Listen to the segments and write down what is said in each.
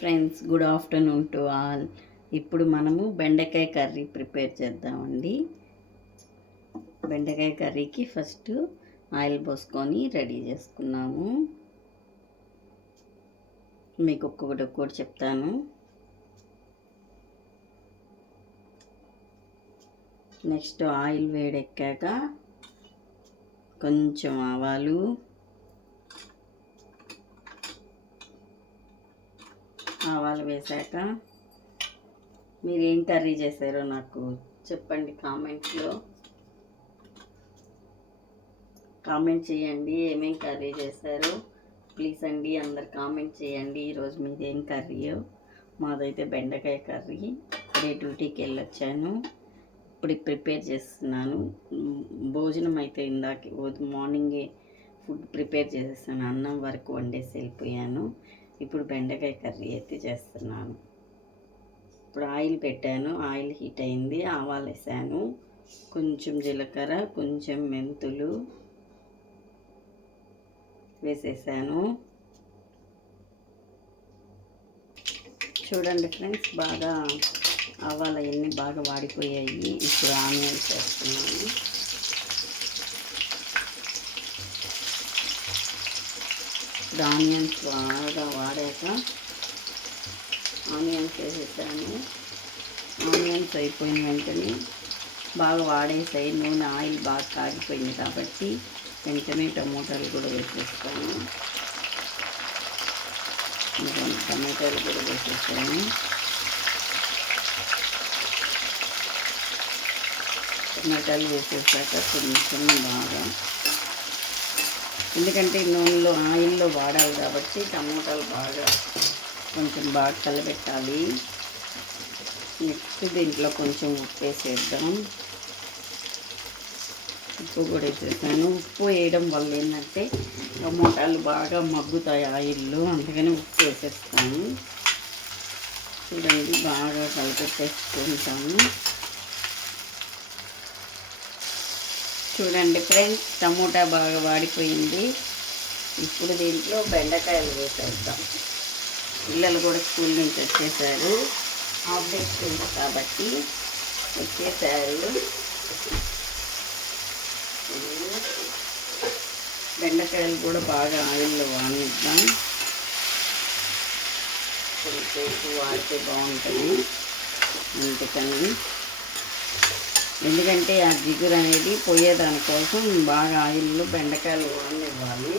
Friends, good afternoon to all. ఇప్పుడు మనము బెండకాయ కర్రీ ప్రిపేర్ చేద్దామండి. బెండకాయ కర్రీకి ఫస్ట్ ఆయిల్ పోసుకొని రెడీ చేసుకున్నాము. మీకు ఒక్కొక్కటి చెప్తాను. నెక్స్ట్ ఆయిల్ వేడెక్కాక కొంచెం ఆవాలు, వేసాక మీరు ఏం కర్రీ చేశారో నాకు చెప్పండి, కామెంట్ చేయండి. ఏమేం కర్రీ చేశారో ప్లీజ్ అండి, అందరు కామెంట్ చేయండి. ఈరోజు మీది ఏం కర్రీయో. మాదైతే బెండకాయ కర్రీ. ఇప్పుడే డ్యూటీకి వెళ్ళొచ్చాను, ఇప్పుడు ప్రిపేర్ చేస్తున్నాను. భోజనం అయితే మార్నింగే ఫుడ్ ప్రిపేర్ చేసేసాను, అన్నం వరకు వండేసి వెళ్ళిపోయాను. ఇప్పుడు బెండకాయ కర్రీ అయితే చేస్తున్నాను. ఇప్పుడు ఆయిల్ పెట్టాను, ఆయిల్ హీట్ అయింది, ఆవాలు వేసాను, కొంచెం జీలకర్ర, కొంచెం మెంతులు వేసేసాను. చూడండి ఫ్రెండ్స్, బాగా ఆవాలు అవన్నీ బాగా వాడిపోయాయి. ఇప్పుడు ఆనియన్స్ వేస్తున్నాను. ఇప్పుడు ఆనియన్స్ బాగా వాడాక ఆనియన్స్ వేసేసాను. ఆనియన్స్ అయిపోయిన వెంటనే బాగా వాడేసాయి, నూనె ఆయిల్ బాగా కాగిపోయింది కాబట్టి వెంటనే టమోటాలు కూడా వేసేస్తాను. టమాటాలు కూడా వేసేసాను. టమాటాలు వేసేసాక కొంచెం బాగా, ఎందుకంటే నూనెలో ఆయిల్లో వాడాలి కాబట్టి టమోటాలు కొంచెం బాగా కలబెట్టాలి. నెక్స్ట్ దీంట్లో కొంచెం ఉప్పు వేసేద్దాం. ఉప్పు కూడా వేసేసాను. ఉప్పు వేయడం వల్ల ఏంటంటే టమోటాలు బాగా మగ్గుతాయి ఆయిల్లో, అందుకని ఉప్పు వేసేస్తాను. చూడండి, బాగా కలిపెట్టేసుకుంటాను. చూడండి ఫ్రెండ్స్, టమోటా బాగా వాడిపోయింది. ఇప్పుడు దీంట్లో బెండకాయలు వేసేద్దాం. పిల్లలు కూడా స్కూల్ నుంచి వచ్చేసారు, హాఫ్ డే స్కూల్ కాబట్టి వచ్చేసారు. బెండకాయలు కూడా బాగా ఆయిల్లో వాడిద్దాం. కొంచెంసేపు వాడితే బాగుంటుంది అందుకని, ఎందుకంటే ఆ జిగురు అనేది పోయేదానికోసం బాగా ఆయిల్లో బెండకాయలు వాడనివ్వాలి.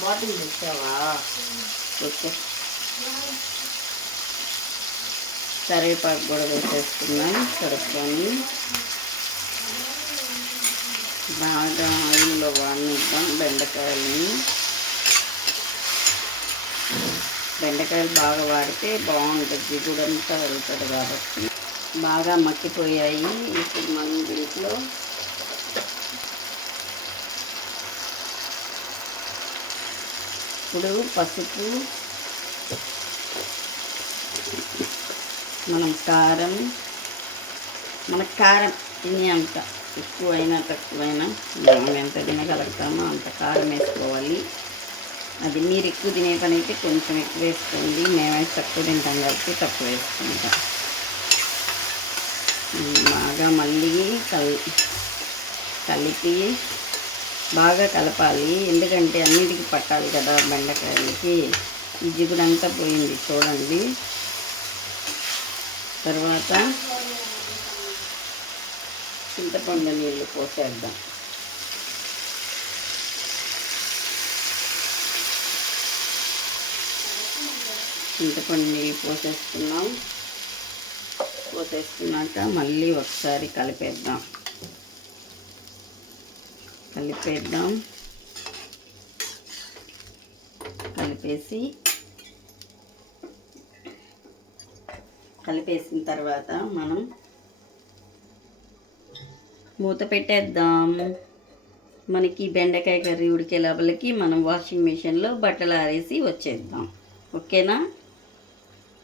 బాటిల్ తెచ్చావా? ఓకే. కరివేపాకు కూడా వేసేస్తున్నాం. కడుక్కొని బాగా ఆయిల్లో వాడినిద్దాం బెండకాయలని. బెండకాయలు బాగా వాడితే బాగుంటుంది, జిగుడంతా వెళ్తుంది కాబట్టి. బాగా మక్కిపోయాయి. ఇప్పుడు మనం దీంట్లో పసుపు, మన కారం తినేంత, ఎక్కువైనా తక్కువైనా మనం ఎంత తినగలుగుతామో అంత కారం వేసుకోవాలి. అది మీరు ఎక్కువ తినే పని అయితే కొంచెం ఎక్కువ వేసుకోండి. మేమైతే తక్కువ తింటాం కాబట్టి తక్కువ వేసుకుంటాం. బాగా మళ్ళీ కలిపి బాగా కలపాలి, ఎందుకంటే అన్నిటికీ పట్టాలి కదా బెండకాయలకి. ఈ జిగుడంతా పోయింది చూడండి. తర్వాత చింతపండు నీళ్ళు పోసేద్దాం. చింతపండు నీళ్ళు పోసేసుకున్నాక మళ్ళీ ఒకసారి కలిపేద్దాం. కలిపేసిన తర్వాత మనం మూత పెట్టేద్దాం. మనకి బెండకాయ కర్రీ ఉడికే లోపలికి మనం వాషింగ్ మిషన్లో బట్టలు ఆరేసి వచ్చేద్దాం. ఓకేనా?